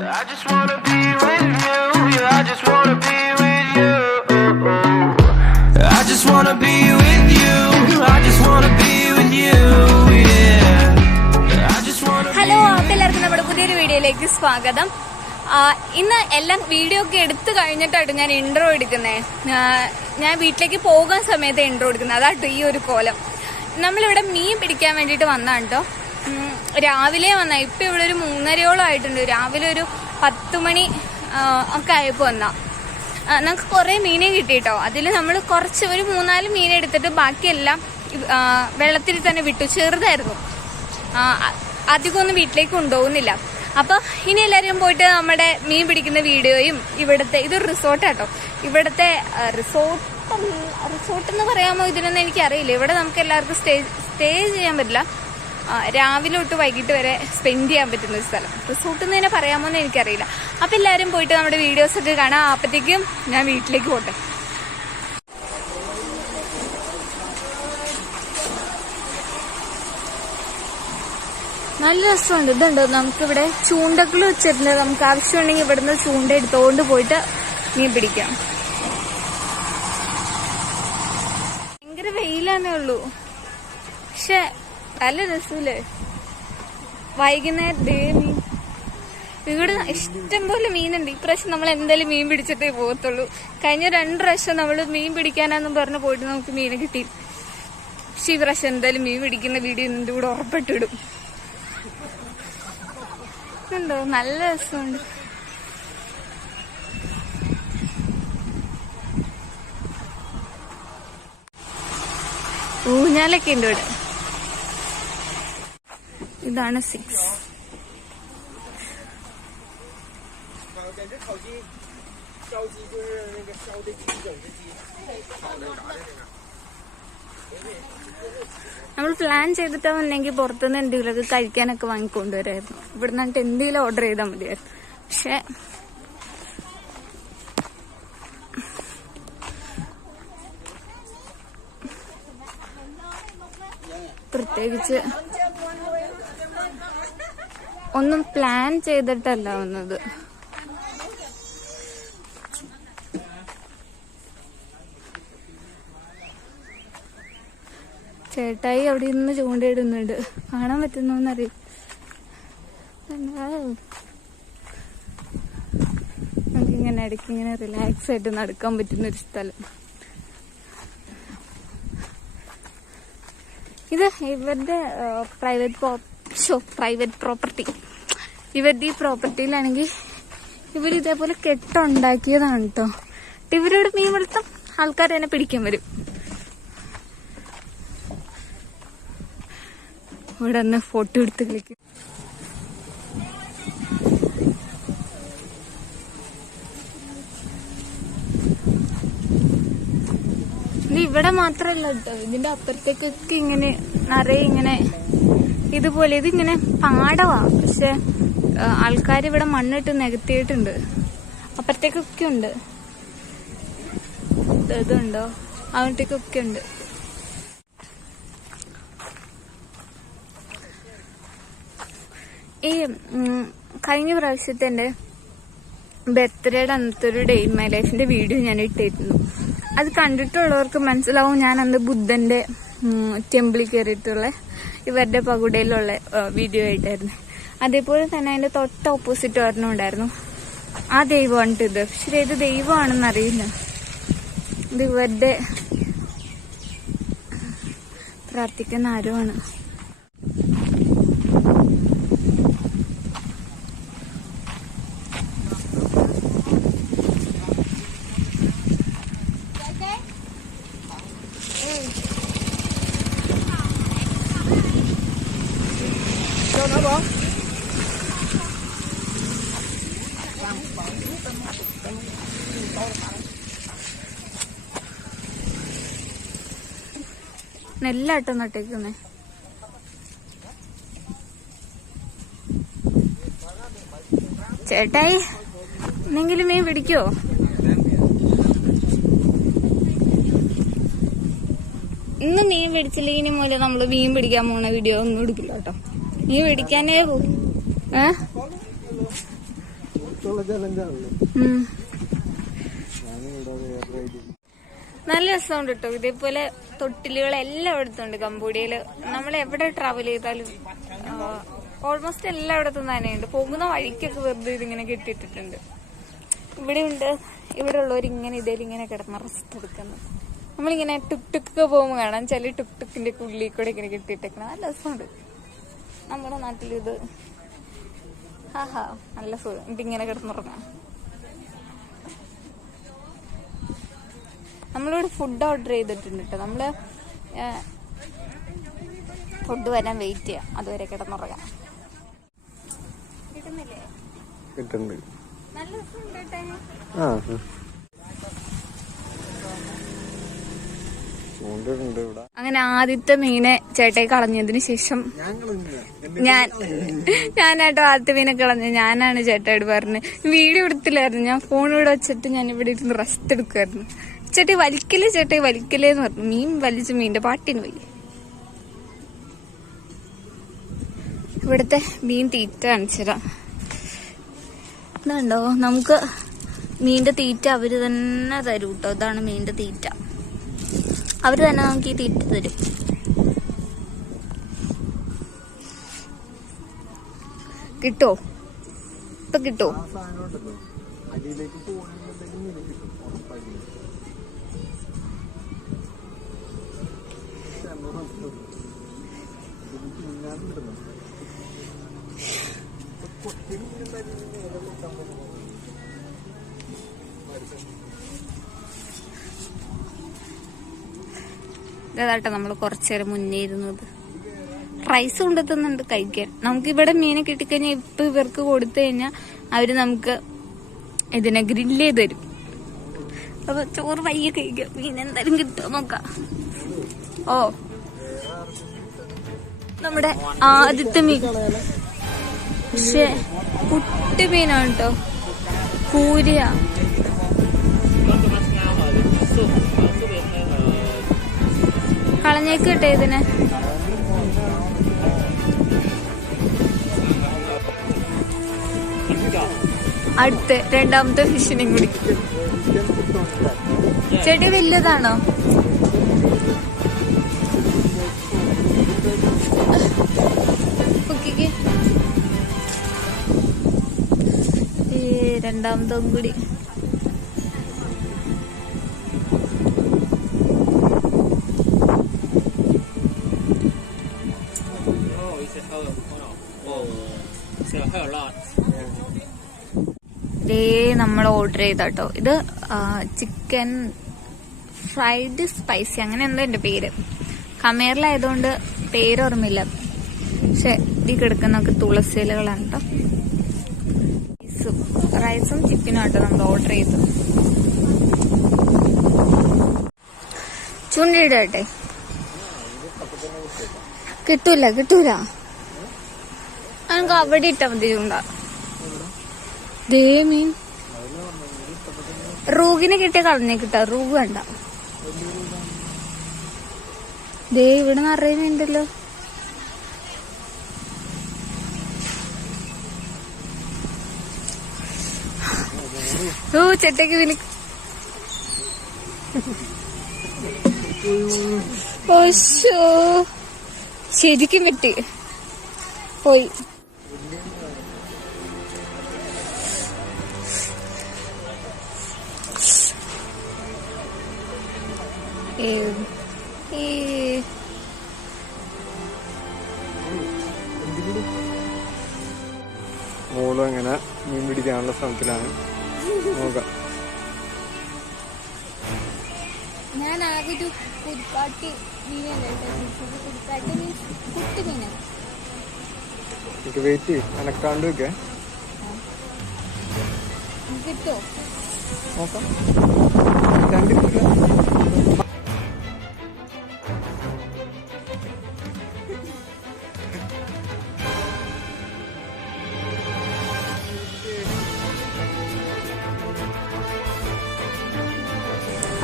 I just wanna be with you. Yeah, I just wanna be with you. I just wanna be with you. I just wanna be with you. Yeah. I just wanna. Hello, എല്ലാവർക്കും നമ്മുടെ പുതിയൊരു വീഡിയോയിലേക്ക് സ്വാഗതം. ഇന്ന് എല്ലാം video ഒക്കെ എടുത്തു കഴിഞ്ഞിട്ടാണ് ഞാൻ ഇൻട്രോ എടുക്കുന്നത്. ഞാൻ വീട്ടിലേക്ക് പോകുന്ന സമയത്ത് ഇൻട്രോ എടുക്കുന്നത്. അതാട്ടോ ഈ ഒരു കോലം. നമ്മളിവിടെ മീൻ പിടിക്കാൻ വേണ്ടിയിട്ട് വന്നതാണ് കേട്ടോ. രാവിലെ വന്ന ഇപ്പം ഇവിടെ ഒരു 3:30 ആയിട്ടുണ്ട്. രാവിലെ ഒരു 10 മണി ഒക്കെ ആയപ്പോൾ വന്നാ നമുക്ക് കുറേ മീനെ കിട്ടിയിട്ടോ. അതിൽ നമ്മൾ കുറച്ച് ഒരു 3-4 മീൻ എടുത്തിട്ട് ബാക്കിയെല്ലാം വെള്ളത്തിൽ തന്നെ വിട്ടു. ചെറുതായിരുന്നു, അധികമൊന്നും വീട്ടിലേക്ക് കൊണ്ടുപോകുന്നില്ല. അപ്പോൾ ഇനി എല്ലാവരും പോയിട്ട് നമ്മുടെ മീൻ പിടിക്കുന്ന വീഡിയോയും ഇവിടുത്തെ ഇതൊരു റിസോർട്ടാട്ടോ. ഇവിടുത്തെ റിസോർട്ട് എന്ന് പറയാമോ ഇതിനൊന്നും എനിക്കറിയില്ല. ഇവിടെ നമുക്ക് എല്ലാവർക്കും സ്റ്റേ ചെയ്യാൻ പറ്റില്ല. രാവിലെ തൊട്ട് വൈകിട്ട് വരെ സ്പെൻഡ് ചെയ്യാൻ പറ്റുന്ന ഒരു സ്ഥലം. റിസോർട്ട് എന്ന് തന്നെ പറയാമോ എന്ന് എനിക്കറിയില്ല. അപ്പം എല്ലാവരും പോയിട്ട് നമ്മുടെ വീഡിയോസൊക്കെ കാണാം. അപ്പോഴത്തേക്കും ഞാൻ വീട്ടിലേക്ക് പോട്ടെ. നല്ല രസമുണ്ട്. ഇതുണ്ടോ, നമുക്കിവിടെ ചൂണ്ടകൾ വെച്ചിട്ടുണ്ട്. നമുക്ക് ആവശ്യമുണ്ടെങ്കിൽ ഇവിടുന്ന് ചൂണ്ട എടുത്തുകൊണ്ട് പോയിട്ട് മീൻ പിടിക്കാം. ഭയങ്കര വെയിലാന്നേ ഉള്ളൂ, പക്ഷെ നല്ല രസമില്ലേ വൈകുന്നേരം മീൻ. ഇവിടെ ഇഷ്ടംപോലെ മീനുണ്ട്. ഇപ്രാവശ്യം നമ്മൾ എന്തായാലും മീൻ പിടിച്ചിട്ടേ പോകത്തുള്ളൂ. കഴിഞ്ഞ 2 പ്രാവശ്യം നമ്മൾ മീൻ പിടിക്കാനാന്നും പറഞ്ഞ് പോയിട്ട് നമുക്ക് മീനെ കിട്ടി. പക്ഷെ ഈ പ്രാവശ്യം എന്തായാലും മീൻ പിടിക്കുന്ന വീഡിയോ ഇതിൻ്റെ കൂടെ ഉറപ്പിട്ടിടും. ഉണ്ടോ, നല്ല രസമുണ്ട്. ഊഞ്ഞാലൊക്കെ ഉണ്ട് ഇവിടെ. ഇതാണ് 6. നമ്മൾ പ്ലാൻ ചെയ്തിട്ടാണെങ്കിൽ പുറത്തുനിന്ന് എന്തെങ്കിലുമൊക്കെ കഴിക്കാനൊക്കെ വാങ്ങിക്കൊണ്ടുവരായിരുന്നു. ഇവിടെ നിന്നിട്ട് എന്തെങ്കിലും ഓർഡർ ചെയ്താൽ മതിയായിരുന്നു. പക്ഷെ പ്രത്യേകിച്ച് ഒന്നും പ്ലാൻ ചെയ്തിട്ടല്ല വന്നത്. ചേട്ടായി അവിടെ നിന്ന് ചൂണ്ടയിടുന്നുണ്ട്. കാണാൻ പറ്റുന്നോന്നറിയില്ല. നമുക്കിങ്ങനെ ഇടയ്ക്ക് ഇങ്ങനെ റിലാക്സ് ആയിട്ട് നടക്കാൻ പറ്റുന്നൊരു സ്ഥലം. ഇത് ഇവരുടെ പ്രൈവറ്റ് പ്രോപ്പർട്ടി. ഇവരുടെ ഈ പ്രോപ്പർട്ടിയിലാണെങ്കിൽ ഇവരിതേപോലെ കെട്ടുണ്ടാക്കിയതാണ് കേട്ടോ. ഇവരോട് മീൻ വളർത്തും ആൾക്കാർ തന്നെ പിടിക്കാൻ വരും. ഇവിടെ ഒന്ന് ഫോട്ടോ എടുത്ത് കളിക്കും. ഇത് ഇവിടെ മാത്രല്ല കേട്ടോ, ഇതിന്റെ അപ്പുറത്തേക്കൊക്കെ ഇങ്ങനെ നിറയെ ഇങ്ങനെ ഇതുപോലെ ഇതിങ്ങനെ പാടവാ. പക്ഷെ ആൾക്കാർ ഇവിടെ മണ്ണിട്ട് നികത്തിയിട്ടുണ്ട്. അപ്പുറത്തേക്കൊക്കെ ഉണ്ട്. ഇതുണ്ടോ, അങ്ങോട്ടേക്കൊക്കെ ഉണ്ട്. ഈ കഴിഞ്ഞ പ്രാവശ്യത്തെ എൻ്റെ ബർത്ത്ഡേയുടെ അന്നത്തെ ഒരു ഡേ ഇൻ മൈ ലൈഫിന്റെ വീഡിയോ ഞാൻ ഇട്ടിരുന്നു. അത് കണ്ടിട്ടുള്ളവർക്ക് മനസ്സിലാവും ഞാൻ അന്ന് ബുദ്ധന്റെ ടെമ്പിളിൽ കയറിയിട്ടുള്ള ഇവരുടെ പകുടയിലുള്ള വീഡിയോ ആയിട്ടായിരുന്നു. അതേപോലെ തന്നെ അതിന്റെ തൊട്ട് ഓപ്പോസിറ്റ് ഒരെണ്ണം ഉണ്ടായിരുന്നു. ആ ദൈവമാണ് ഇത്. പക്ഷേ ഇത് ദൈവമാണെന്ന് അറിയില്ല. ഇത് ഇവരുടെ പ്രാർത്ഥിക്കുന്ന ആരുമാണ്. നെല്ലാട്ടം നട്ടേക്കുന്നേ. ചേട്ടായി എന്തെങ്കിലും മീൻ പിടിക്കോ? ഇന്ന് മീൻ പിടിച്ചില്ലെങ്കിൽ മൂലം നമ്മള് മീൻ പിടിക്കാൻ പോണ വീഡിയോ ഒന്നും എടുക്കില്ല കേട്ടോ. മീൻ പിടിക്കാനേ പോകും. നല്ല രസമുണ്ട് കേട്ടോ. ഇതേപോലെ തൊട്ടിലുകൾ എല്ലായിടത്തും ഉണ്ട് കംബോഡിയയില്. നമ്മൾ എവിടെ ട്രാവൽ ചെയ്താലും ഓൾമോസ്റ്റ് എല്ലായിടത്തും തന്നെയുണ്ട്. പോകുന്ന വഴിക്കൊക്കെ വെറുതെ ഇതിങ്ങനെ കെട്ടിയിട്ടിട്ടുണ്ട്. ഇവിടെ ഉണ്ട്. ഇവിടെ ഉള്ളവർ ഇങ്ങനെ ഇങ്ങനെ കിടന്ന് റെസ്റ്റ് എടുക്കുന്നു. നമ്മളിങ്ങനെ ടുക്ടുക്കൊക്കെ പോകുമ്പോൾ കാണാം ചില ടുക്ടുക്കിന്റെ ഉള്ളിൽ കൂടെ ഇങ്ങനെ കെട്ടിയിട്ടേക്കണം. നല്ല രസമുണ്ട്. നമ്മുടെ നാട്ടിലിത് ഹാ നല്ല സുഖം. ഇതിങ്ങനെ കിടന്നുറങ്ങാം. നമ്മളിവിടെ ഫുഡ് ഓർഡർ ചെയ്തിട്ടുണ്ട് കേട്ടോ. നമ്മള് ഫുഡ് വരാൻ വെയിറ്റ് ചെയ്യാം. അതുവരെ കിടന്നുറങ്ങാം. കിട്ടുന്നില്ലേ? നല്ല രസമുണ്ട് കേട്ടോ. അങ്ങനെ ആദ്യത്തെ മീനെ ചേട്ടായി കളഞ്ഞതിന് ശേഷം ഞാനാട്ടോ ആദ്യത്തെ മീനെ കളഞ്ഞ. ഞാനാണ് ചേട്ടായിട്ട് പറഞ്ഞത്. വീഡിയോ എടുത്തില്ലായിരുന്നു. ഞാൻ ഫോൺ ഇവിടെ വെച്ചിട്ട് ഞാൻ ഇവിടെ ഇരുന്ന് റെസ്റ്റ് എടുക്കുമായിരുന്നു. ചേട്ടായി വലിക്കലേന്ന് പറഞ്ഞു. മീൻ വലിച്ച് മീന്റെ പാട്ടിന് പോയി. ഇവിടുത്തെ മീൻ തീറ്റ കാണിച്ചുതരാം. ഇതുണ്ടോ, നമുക്ക് മീന്റെ തീറ്റ അവര് തന്നെ തരും കേട്ടോ. ഇതാണ് മീന്റെ തീറ്റ. അവര് തന്നെ നമുക്ക് ഈ തീറ്റ തരും. കിട്ടോ? ഇപ്പൊ കിട്ടോ? ഇതാട്ടോ നമ്മൾ കുറച്ചേരം മുന്നേ ഇരുന്നത്. റൈസ് കൊണ്ടെത്തുന്നുണ്ട് കഴിക്കാൻ. നമുക്കിവിടെ മീനെ കിട്ടിക്കഴിഞ്ഞാൽ ഇപ്പൊ ഇവർക്ക് കൊടുത്തു കഴിഞ്ഞാൽ അവര് നമുക്ക് ഇതിനെ ഗ്രില്ല് ചെയ്ത് തരും. അപ്പൊ ചോറ് വയ്യ കഴിക്കാം. മീൻ എന്തായാലും കിട്ടുമോ നോക്കാം. ഓ, നമ്മുടെ ആദ്യത്തെ മീൻ പക്ഷെ കുട്ടി മീനാണ് കേട്ടോ. കൂരിയ. കളഞ്ഞേക്ക് കിട്ടേ ഇതിനെ. അടുത്ത രണ്ടാമത്തെ ഫിഷിനെയും കൂടി. ചേട്ടി വലുതാണോ? ഓക്കെ, രണ്ടാമതും കൂടി. ഇതേ നമ്മൾ ഓർഡർ ചെയ്തോ. ഇത് ചിക്കൻ ഫ്രൈഡ് സ്പൈസി അങ്ങനെ എന്തോ എന്റെ പേര്. കമേറിലായതുകൊണ്ട് പേര് ഓർമ്മയില്ല. പക്ഷെ ഇതിൽ കിടക്കുന്നൊക്കെ തുളസിയിലകളാണ് കേട്ടോ. റൈസും ചിക്കനും ആട്ടോ നമ്മൾ ഓർഡർ ചെയ്തത്. ചൂണ്ടിടട്ടെ? കിട്ടൂല നമുക്ക് അവിടെ ഇട്ടാ മതി ചൂണ്ട. ദേ മീൻ റൂഗിനെ കിട്ടിയ കളഞ്ഞേ കിട്ടാ. റൂഗ് വേണ്ട. ദേ ഇവിടെ നിറയെ മീനുണ്ടല്ലോ. ഓ ചേട്ടയ്ക്ക് വിളി. ഓശോ, ശരിക്കും വെട്ടി പോയി. മോളും അങ്ങനെ മീൻ പിടിക്കാനുള്ള ശ്രമത്തിലാണ്. നോക്കാം. ഞാൻ ആകെ ഒരു പുതുക്കാട്ടി മീനല്ലേ പുതുക്കാട്ടി മീൻസ് കുട്ടി മീനാണ്. വെയിറ്റ് അനക്കാണ്ട് വെക്കേ. കിട്ടോ നോക്കാം.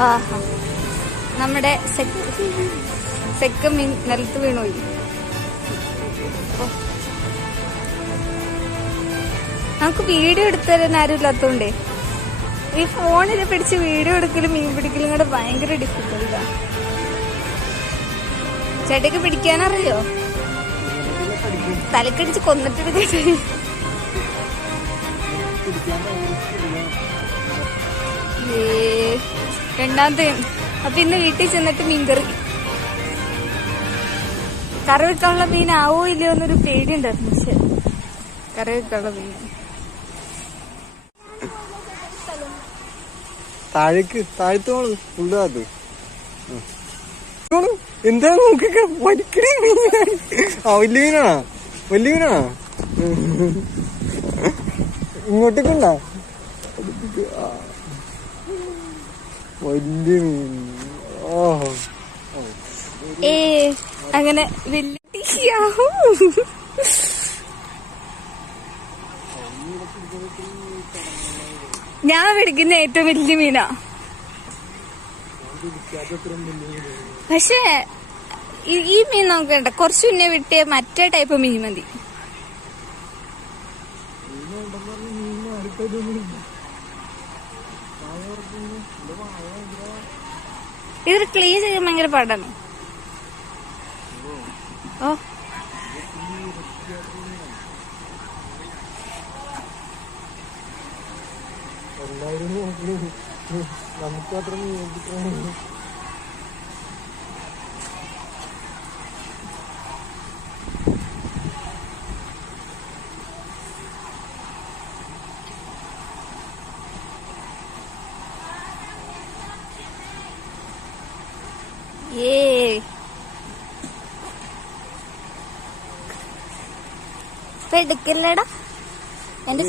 ആഹാ, നമ്മുടെ സെക്ക് മീൻ നിലത്ത് വീണുപോയി. നമുക്ക് വീഡിയോ എടുത്തു തരാൻ ആരും ഇല്ലാത്തോണ്ടേ ഈ ഫോണിൽ പിടിച്ച് വീഡിയോ എടുക്കലും മീൻ പിടിക്കലും കൂടെ ഭയങ്കര ഡിഫിക്കൽട്ടാ. ചേട്ടയ്ക്ക് പിടിക്കാനറിയോ? തലക്കടിച്ച് കൊന്നിട്ടെടുക്കട്ടെ. രണ്ടാമത്തെ അപ്പൊ ഇന്ന് വീട്ടിൽ ചെന്നിട്ട് മീൻകറി. കറി വെക്കാനുള്ള മീൻ ആവോ ഇല്ലയോ എന്നൊരു പേടിയുണ്ടായിരുന്നു. പക്ഷെ കറി വെക്കാനുള്ള മീൻ താഴത്തോളൂ ഫുള്ള് അത് എന്താ നോക്കിക്ക വലിക്കണേ മീനാണ്. വലിയ മീനാണോ? വലിയ മീനാണോ? ഇങ്ങോട്ടേക്കുണ്ടാ വലിയ മീൻ. ഓഹോ അങ്ങനെ വലിയ ഞാൻ പിടിക്കുന്ന ഏറ്റവും വലിയ മീനാ. പക്ഷേ ഈ മീൻ നമുക്ക് വേണ്ട, കുറച്ച് മുന്നേ വിട്ടിയ മറ്റേ ടൈപ്പ് മീൻ മതി. ഇത് ക്ലീൻ ചെയ്യാൻ ഭയങ്കര പാടാണ്. ഓ നമുക്ക് അത്ര നിയന്ത്രിക്കണം. എടുക്കില്ലടാ എന്റെ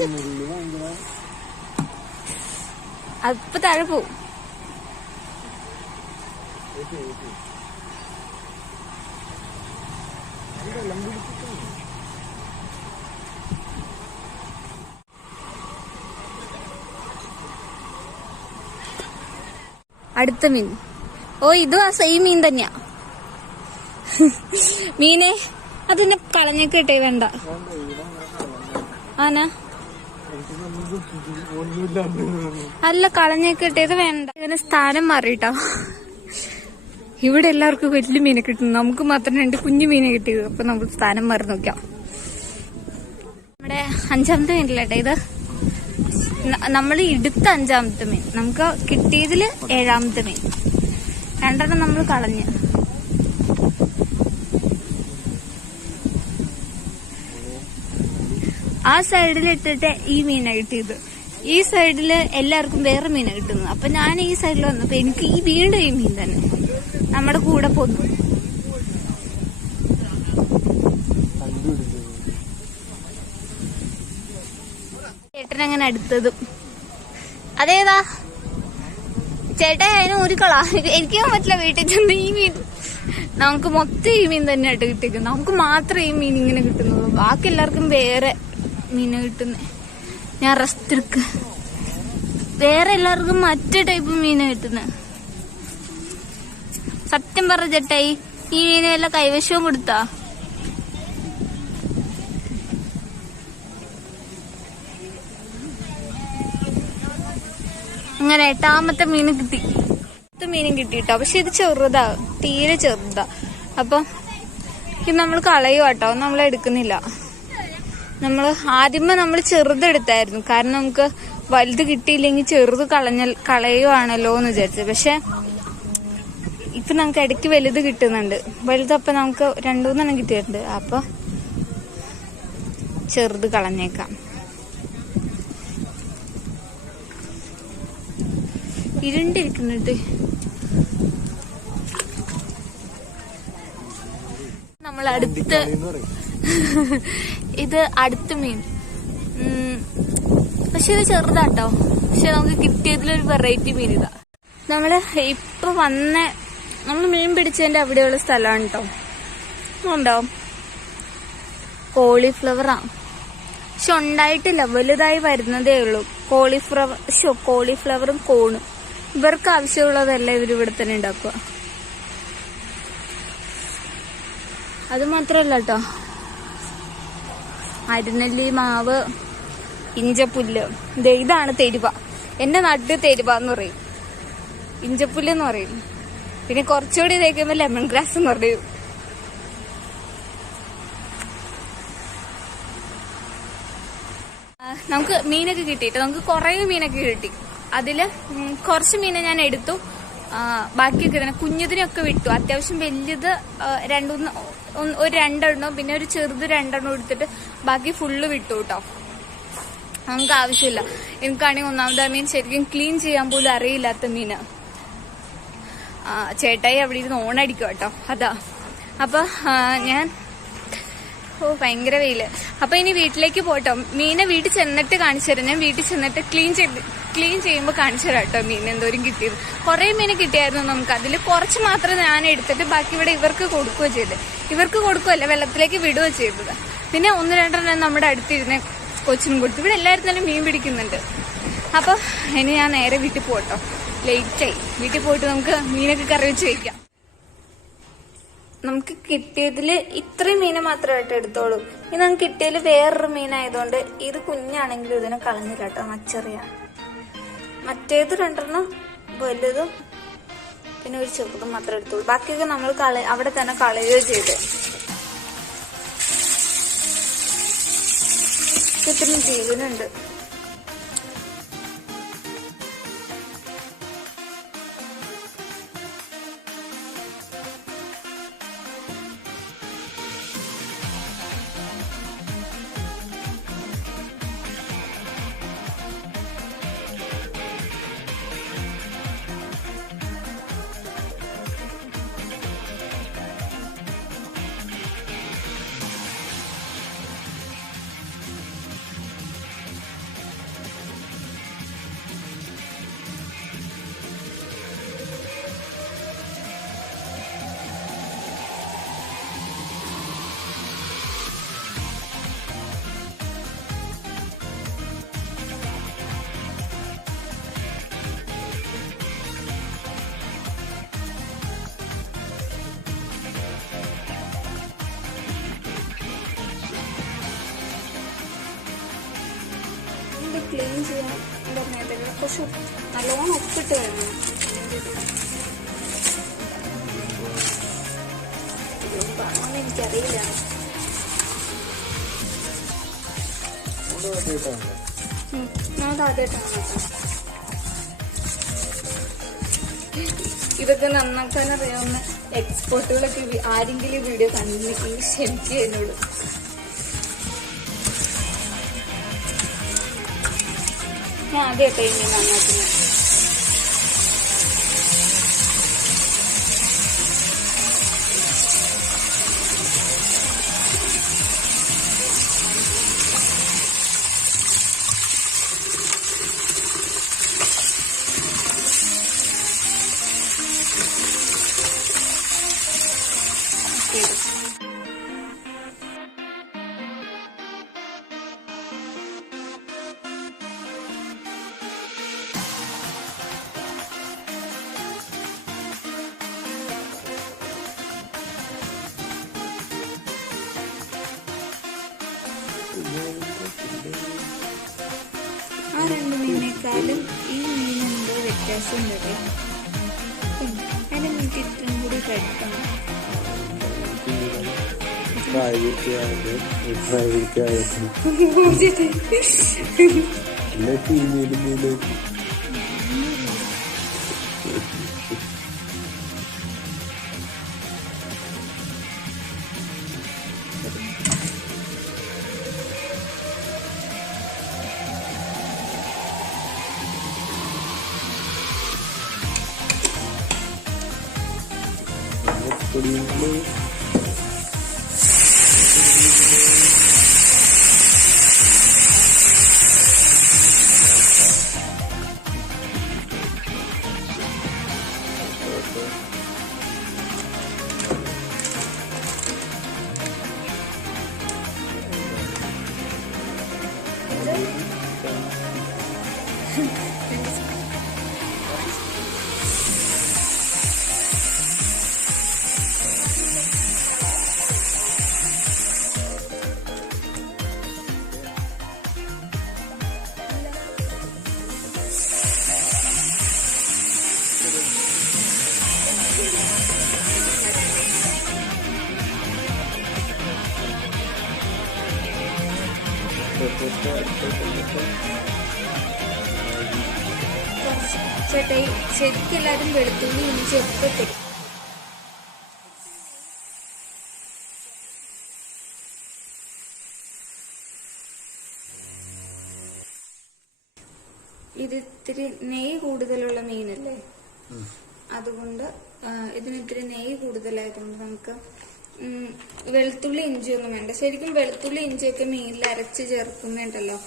അപ്പൊ താഴെ പോവും. അടുത്ത മീൻ. ഓ ഇതും ആ സെയിം മീൻ തന്നെയാ. മീനെ അതിനെ കളഞ്ഞൊക്കെ ഇട്ടേ വേണ്ട. ആനാ അല്ല കളഞ്ഞൊക്കെ ഇട്ടേത് വേണ്ട. ഇങ്ങനെ സ്ഥാനം മാറിയിട്ടോ. ഇവിടെ എല്ലാവർക്കും വലിയ മീനെ കിട്ടുന്നു, നമുക്ക് മാത്രം 2 കുഞ്ഞു മീനെ കിട്ടിയത്. അപ്പൊ നമുക്ക് സ്ഥാനം മാറി നോക്കാം. നമ്മുടെ 5ാമത്തെ മീനില്ലേട്ടോ ഇത്. നമ്മൾ എടുത്ത 5ാമത്തെ മീൻ. നമുക്ക് കിട്ടിയതില് 7ാമത്തെ മീൻ. 2 നമ്മൾ കളഞ്ഞ്. ആ സൈഡിലിട്ടിട്ട് ഈ മീനാ കിട്ടിയത്. ഈ സൈഡില് എല്ലാവർക്കും വേറെ മീനാ കിട്ടുന്നത്. അപ്പൊ ഞാൻ ഈ സൈഡിൽ വന്നപ്പോ എനിക്ക് വീണ്ടും ഈ മീൻ തന്നെ നമ്മുടെ കൂടെ പോന്നു. ചേട്ടനങ്ങനെ അടുത്തതും അതേതാ ചേട്ടാ? അതിന് ഒരു കളാ എനിക്ക് പറ്റില്ല. വീട്ടിൽ ചെന്ന് ഈ മീൻ നമുക്ക് മൊത്തം ഈ മീൻ തന്നെയായിട്ട് കിട്ടിയിരിക്കുന്നത്. നമുക്ക് മാത്രമേ ഈ മീൻ ഇങ്ങനെ കിട്ടുന്നുള്ളൂ. ബാക്കി എല്ലാവർക്കും വേറെ മീന് കിട്ടുന്നേ. ഞാൻ റെസ്റ്റ് എടുക്ക. വേറെ എല്ലാവർക്കും മറ്റേ ടൈപ്പ് മീന് കിട്ടുന്നത്. സത്യം പറ ചേട്ടായി, ഈ മീന് വല്ല കൈവശവും കൊടുത്താ? അങ്ങനെ 8ാമത്തെ മീന് കിട്ടി. 8ാമത്തെ മീനും കിട്ടിട്ടോ. പക്ഷെ ഇത് ചെറുതാ, തീരെ ചെറുതാ. അപ്പൊ ഇത് നമ്മൾ കളയുവാട്ടോ, നമ്മൾ എടുക്കുന്നില്ല. ആദ്യമേ നമ്മൾ ചെറുതെടുത്തായിരുന്നു. കാരണം നമുക്ക് വലുത് കിട്ടിയില്ലെങ്കിൽ ചെറുത് കളയുവാണല്ലോ എന്ന് വിചാരിച്ചത്. പക്ഷെ ഇപ്പൊ നമുക്ക് ഇടയ്ക്ക് വലുത് കിട്ടുന്നുണ്ട്. വലുത് അപ്പൊ നമുക്ക് 2-3 കിട്ടിയിട്ടുണ്ട്. അപ്പൊ ചെറുത് കളഞ്ഞേക്കാം. ഇരുണ്ടിരിക്കുന്നുണ്ട്. നമ്മൾ അടുത്ത് ഇത് അടുത്ത മീൻ. പക്ഷെ ഇത് ചെറുതാട്ടോ. പക്ഷെ നമുക്ക് കിട്ടിയതിലൊരു വെറൈറ്റി മീൻ ഇതാ. നമ്മള് ഇപ്പൊ നമ്മൾ മീൻ പിടിച്ചതിന്റെ അവിടെയുള്ള സ്ഥലമാണ് കേട്ടോ. ഉണ്ടോ? കോളിഫ്ലവറാ. പക്ഷെ ഉണ്ടായിട്ടില്ല, വലുതായി വരുന്നതേ ഉള്ളൂ. കോളിഫ്ലവറും കോണും ഇവർക്ക് ആവശ്യമുള്ളതല്ല ഇവർ ഇവിടെ തന്നെ ഉണ്ടാക്കുക. അത് മാത്രല്ല കേട്ടോ, അരിനെല്ലി, മാവ്, ഇഞ്ചപ്പുല്ല്. ഇതാണ് തെരുവ. എന്റെ നാട്ടിൽ തെരുവ എന്ന് പറയും, ഇഞ്ചപ്പുല്ല് എന്ന് പറയും. പിന്നെ കുറച്ചുകൂടി ഇതേക്കുമ്പോ ലെമൺ ഗ്രാസ് എന്ന് പറയും. നമുക്ക് മീനൊക്കെ കിട്ടിയിട്ട് നമുക്ക് കുറേ മീനൊക്കെ കിട്ടി. അതില് കുറച്ച് മീനെ ഞാൻ എടുത്തു, ബാക്കിയൊക്കെ തന്നെ കുഞ്ഞതിനൊക്കെ വിട്ടു. അത്യാവശ്യം വലിയത് ഒരു 2 എണ്ണം, പിന്നെ ഒരു ചെറുത് 2 എണ്ണം എടുത്തിട്ട് ബാക്കി ഫുള്ള് വിട്ടു കേട്ടോ. നമുക്ക് ആവശ്യമില്ല. എനിക്കാണെങ്കിൽ ഒന്നാമത് മീൻ ശരിക്കും ക്ലീൻ ചെയ്യാൻ പോലും അറിയില്ലാത്ത മീന്. ചേട്ടായി അവിടെ ഇരുന്ന് ഓണടിക്കും കേട്ടോ, അതാ. അപ്പൊ ഞാൻ ഭയങ്കര വെയില്. അപ്പൊ ഇനി വീട്ടിലേക്ക് പോട്ടോ. മീനെ വീട്ടിൽ ചെന്നിട്ട് കാണിച്ചു തരാം. ഞാൻ വീട്ടിൽ ചെന്നിട്ട് ക്ലീൻ ചെയ്യുമ്പോൾ കാണിച്ചു തരാം കേട്ടോ മീൻ എന്തോരം കിട്ടിയത്. കുറെ മീൻ കിട്ടിയായിരുന്നു നമുക്ക്. അതിൽ കുറച്ച് മാത്രം ഞാൻ എടുത്തിട്ട് ബാക്കി ഇവിടെ ഇവർക്ക് കൊടുക്കുകയോ ചെയ്ത്. ഇവർക്ക് കൊടുക്കുകയല്ല, വെള്ളത്തിലേക്ക് വിടുകയോ ചെയ്തത്. പിന്നെ 1-2 നമ്മുടെ അടുത്തിരുന്ന് കൊച്ചിനും കൊടുത്തു. ഇവിടെ എല്ലാവരും മീൻ പിടിക്കുന്നുണ്ട്. അപ്പൊ ഇനി ഞാൻ നേരെ വീട്ടിൽ പോട്ടോ, ലേറ്റായി. വീട്ടിൽ പോയിട്ട് നമുക്ക് മീനൊക്കെ കറി വെച്ച് വയ്ക്കാം. നമുക്ക് കിട്ടിയതിൽ ഇത്രയും മീനെ മാത്രമായിട്ട് എടുത്തോളൂ. ഇത് നമുക്ക് കിട്ടിയതിൽ വേറൊരു മീനായതുകൊണ്ട് ഇത് കുഞ്ഞാണെങ്കിലും ഇതിനെ കളഞ്ഞില്ല കേട്ടോ, മച്ചറിയ. മറ്റേത് 2 വലുതും പിന്നെ ഒരു ചെറുതും മാത്രം എടുത്തോളൂ. ബാക്കിയൊക്കെ നമ്മൾ അവിടെ തന്നെ കളയുകയോ ചെയ്ത്. ഇത്രയും ജീവനുണ്ട്. ക്ലീൻ ചെയ്യാൻ കുറച്ച് നല്ലോണം ഉപ്പിട്ട് വരണം. എനിക്കറിയില്ല. അതാദ്യമായിട്ടാണ്. ഇതൊക്കെ നന്നാക്കാൻ അറിയാവുന്ന എക്സ്പേർട്ടുകളൊക്കെ ആരെങ്കിലും വീഡിയോ കണ്ടിരിക്കും, ക്ഷമിക്കുക എന്നോട്. ഞാൻ ആദ്യമായിട്ടാണ് ഇനി നന്നാക്കുന്നത്. ആ 2 മീനേക്കാളും ഈ മീനെന്തോ വ്യത്യാസമുണ്ട്. അതിന് എനിക്ക് ഇത്രയും കൂടി കഴിക്കണം. ചേട്ടാ ശരിക്കും എല്ലാവരും വെളുത്തുള്ളി ഇഞ്ചി ഒക്കെ തരും. ഇത് ഇത്തിരി നെയ്യ് കൂടുതലുള്ള മീനല്ലേ, അതുകൊണ്ട് ഇതിന് ഇത്തിരി നെയ്യ് കൂടുതലായതുകൊണ്ട് നമുക്ക് വെളുത്തുള്ളി ഇഞ്ചിയൊന്നും വേണ്ട. ശരിക്കും വെളുത്തുള്ളി ഇഞ്ചിയൊക്കെ മീനിൽ അരച്ച് ചേർക്കുന്നുണ്ടല്ലോ,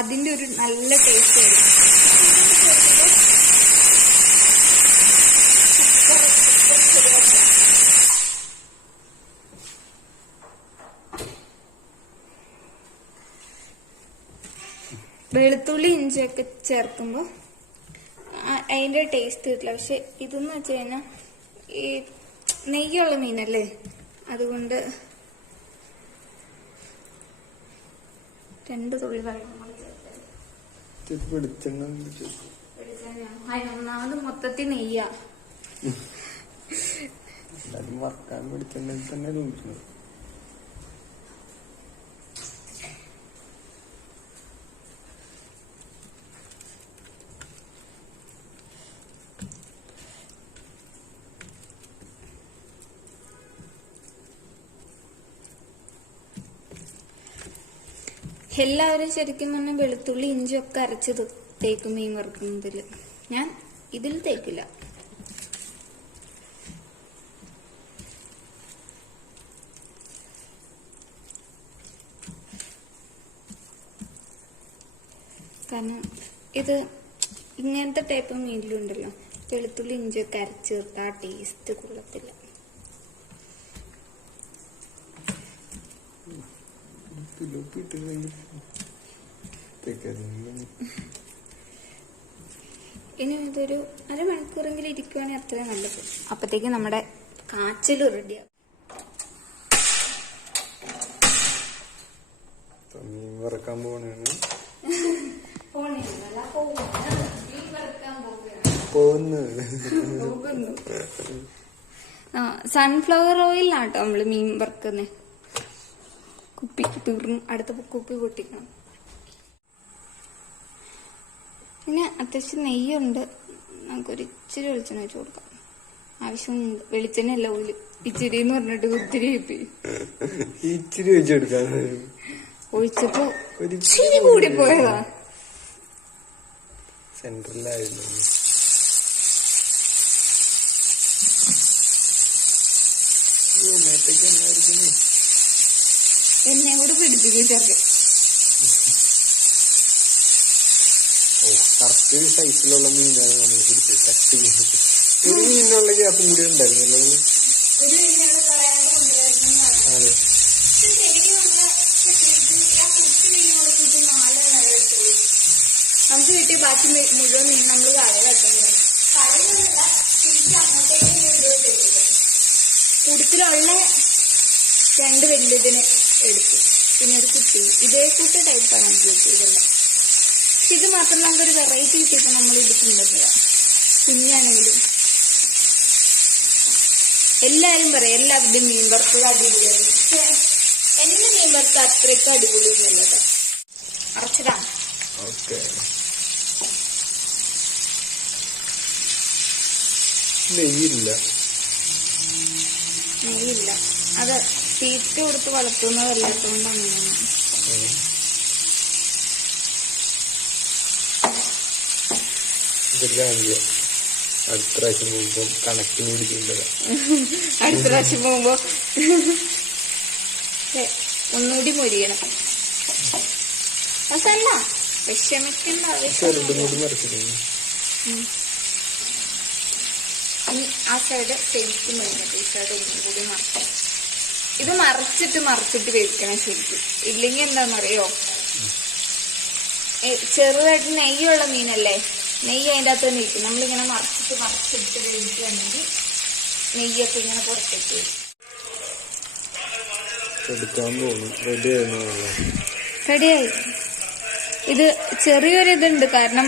അതിന്റെ ഒരു നല്ല ടേസ്റ്റ് വരും. വെളുത്തുള്ളി ഇഞ്ചിയൊക്കെ ചേർക്കുമ്പോൾ അതിന്റെ ടേസ്റ്റ് കിട്ടില്ല. പക്ഷെ ഇതെന്ന് വെച്ച് കഴിഞ്ഞാൽ ഈ നെയ്യുള്ള മീനല്ലേ, അതുകൊണ്ട് 2 തുള്ളി വെള്ളം ഒന്നാമത് മൊത്തത്തിൽ നെയ്യാ. വറക്കാൻ വെളിച്ചെണ്ണയിൽ തന്നെ തോന്നിക്കുന്നത്. എല്ലാവരും ശരിക്കും പറഞ്ഞാൽ വെളുത്തുള്ളി ഇഞ്ചിയൊക്കെ അരച്ച് തേക്കും മീൻ വറുക്കുന്നതിൽ. ഞാൻ ഇതിൽ തേക്കില്ല. കാരണം ഇത് ഇങ്ങനത്തെ ടൈപ്പ് മീനിലുണ്ടല്ലോ, വെളുത്തുള്ളി ഇഞ്ചിയൊക്കെ അരച്ച് ചേർത്ത് ആ ടേസ്റ്റ് കൊള്ളത്തില്ല. ഇനി ഇതൊരു 1/2 മണിക്കൂറെങ്കിലും ഇരിക്കുവാണെങ്കിൽ അത്രയും നല്ലത്. അപ്പത്തേക്ക് നമ്മുടെ കാച്ചിൽ റെഡിയാവും. മീൻ വറക്കാൻ പോവാണ്. സൺഫ്ലവർ ഓയിലാട്ടോ നമ്മള് മീൻ വറുക്കുന്നേ. കുപ്പിക്ക് തീർന്നു, അടുത്ത കുപ്പി പൊട്ടിക്കണം. പിന്നെ അത്യാവശ്യം നെയ്യുണ്ട്, നമുക്കൊരു ഇച്ചിരി വെളിച്ചെണ്ണ വെച്ച് കൊടുക്കാം. ആവശ്യമുണ്ട്. വെളിച്ചെണ്ണ അല്ല ഓയില്, ഇച്ചിരി എന്ന് പറഞ്ഞിട്ട് ഒത്തിരി ഇച്ചിരി വെച്ചെടുക്കാം. ഒഴിച്ചപ്പോ ഇച്ചിരി കൂടി പോയതാ. സെൻട്രലായിരുന്നു. എന്നെ കൂടെ പിടിപ്പിക്കും ചെറുക്കൻ. കറക്റ്റ് സൈസിലുള്ള മീനാണ് നമ്മൾ പിടിച്ചത്. കട്ട് ഒരു മീനിനുള്ള ഗ്യാപ്പും കൂടി ഉണ്ടായിരുന്നല്ലോ. അതെ, നമുക്ക് കിട്ടിയ ബാക്കി മുഴുവൻ മീൻ നമ്മൾ കൂട്ടത്തിലുള്ള 2 വലിയതിന് എടുത്തു, പിന്നെ ഒരു കുട്ടി ഇതേ കൂട്ട് ടൈപ്പാണ് ഇതെല്ലാം. പക്ഷെ ഇത് മാത്രം നമുക്കൊരു വെറൈറ്റി കിട്ടിയപ്പോൾ നമ്മൾ എടുക്കുന്നുണ്ട്. കുഞ്ഞാണെങ്കിലും എല്ലാരും പറയും എല്ലാവരുടെയും മീൻ വറുത്തത് അടിപൊളിയാണ്. പക്ഷെ എന്റെ മീൻ വറുത്ത അത്രയ്ക്കും അടിപൊളിയൊന്നുമില്ല കേട്ടോ. അറച്ചതാ. നെയ്യില്ല. അത് തീറ്റ കൊടുത്ത് വളർത്തുന്നതല്ലാത്തതുകൊണ്ടാണ്. അടുത്ത പ്രാവശ്യം പോകുമ്പോ കണക്കിന് പിടിക്കേണ്ടത്. അടുത്ത പ്രാവശ്യം പോകുമ്പോ ഒന്നുകൂടി മൊരിയണം. അതല്ല വിഷമിക്കേണ്ട ആവശ്യം. ആ സൈഡ് ശരിക്കും കഴിഞ്ഞിട്ട് ഈ സൈഡ് ഒന്നും കൂടി മറക്കും. ഇത് മറിച്ചിട്ട് വേവിക്കണം ശരിക്കും. ഇല്ലെങ്കിൽ എന്താണെന്നറിയോ, ചെറുതായിട്ട് നെയ്യുള്ള മീനല്ലേ, നെയ്യ് അതിൻ്റെ അകത്ത് നിൽക്കും. നമ്മളിങ്ങനെ മറിച്ചിട്ട് വേവിക്കുകയാണെങ്കിൽ നെയ്യൊക്കെ ഇങ്ങനെ പുറത്തേക്ക് വരും. റെഡിയായി. ഇത് ചെറിയൊരു ഇതുണ്ട്, കാരണം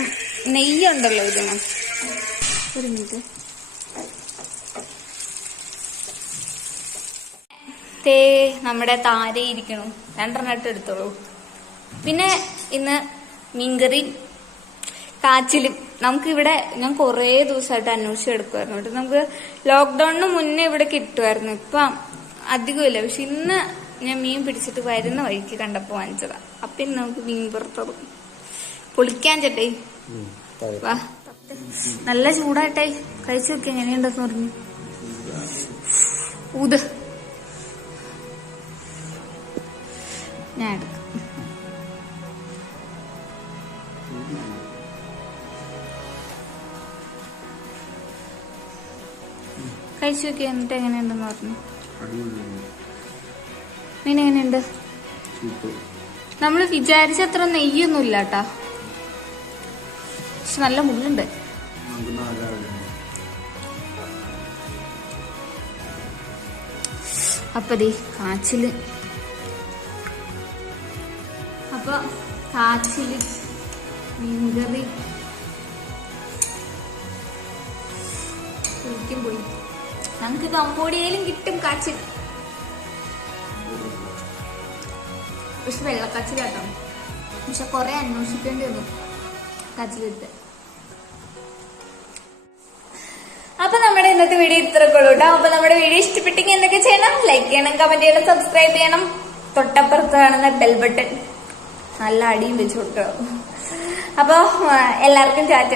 നെയ്യുണ്ടല്ലോ ഇതിന്. ഒരു മിനിറ്റ്. നമ്മുടെ താരയിരിക്കണു. 2 എടുത്തോളൂ. പിന്നെ ഇന്ന് മീൻകറി കാച്ചിലും. നമുക്കിവിടെ ഞാൻ കുറേ ദിവസമായിട്ട് അന്വേഷിച്ചെടുക്കുമായിരുന്നു കേട്ടോ. നമുക്ക് ലോക്ക്ഡൌണിന് മുന്നേ ഇവിടെ കിട്ടുമായിരുന്നു, ഇപ്പം അധികമില്ല. പക്ഷെ ഇന്ന് ഞാൻ മീൻ പിടിച്ചിട്ട് വരുന്ന വഴിക്ക് കണ്ടപ്പോ വാങ്ങിച്ചതാ. അപ്പൊ ഇന്ന് നമുക്ക് മീൻ പുറത്തത് പൊളിക്കാൻ ചേട്ടേ. വാ, നല്ല ചൂടായിട്ടെ, കഴിച്ചു നോക്കി എങ്ങനെയുണ്ടെന്ന് പറഞ്ഞു. ഊത്, ഞാൻ എടുക്കാം. കഴിച്ചു നോക്കി എന്നിട്ട് എങ്ങനെയുണ്ടെന്ന് പറഞ്ഞു. മീൻ എങ്ങനെയുണ്ട്? നമ്മള് വിചാരിച്ചത്ര നെയ്യൊന്നും ഇല്ല കേട്ടാ, പക്ഷെ നല്ല മുള്ളുണ്ട്. അപ്പതേ കാച്ചില്, അപ്പൊ കാച്ചില് മീൻകറി ഒരിക്കും പോയി. നമുക്ക് കമ്പോടിയിലും കിട്ടും കാച്ചിൽ, പക്ഷെ വെള്ളക്കാച്ചിലാട്ടോ. പക്ഷെ കൊറേ അന്വേഷിക്കേണ്ടി വന്നു കാച്ചിലിട്ട്. അപ്പൊ നമ്മുടെ ഇന്നത്തെ വീഡിയോ ഇത്രയൊക്കെ ഉള്ളൂ കേട്ടോ. അപ്പൊ നമ്മുടെ വീഡിയോ ഇഷ്ടപ്പെട്ടെങ്കിൽ എന്തൊക്കെ ചെയ്യണം? ലൈക്ക് ചെയ്യണം, കമന്റ് ചെയ്യണം, സബ്സ്ക്രൈബ് ചെയ്യണം. തൊട്ടപ്പുറത്ത് കാണുന്ന ബെൽ ബട്ടൺ നല്ല അടിയും വെച്ച് കൊടുക്കണം. അപ്പൊ എല്ലാവർക്കും ചാറ്റ.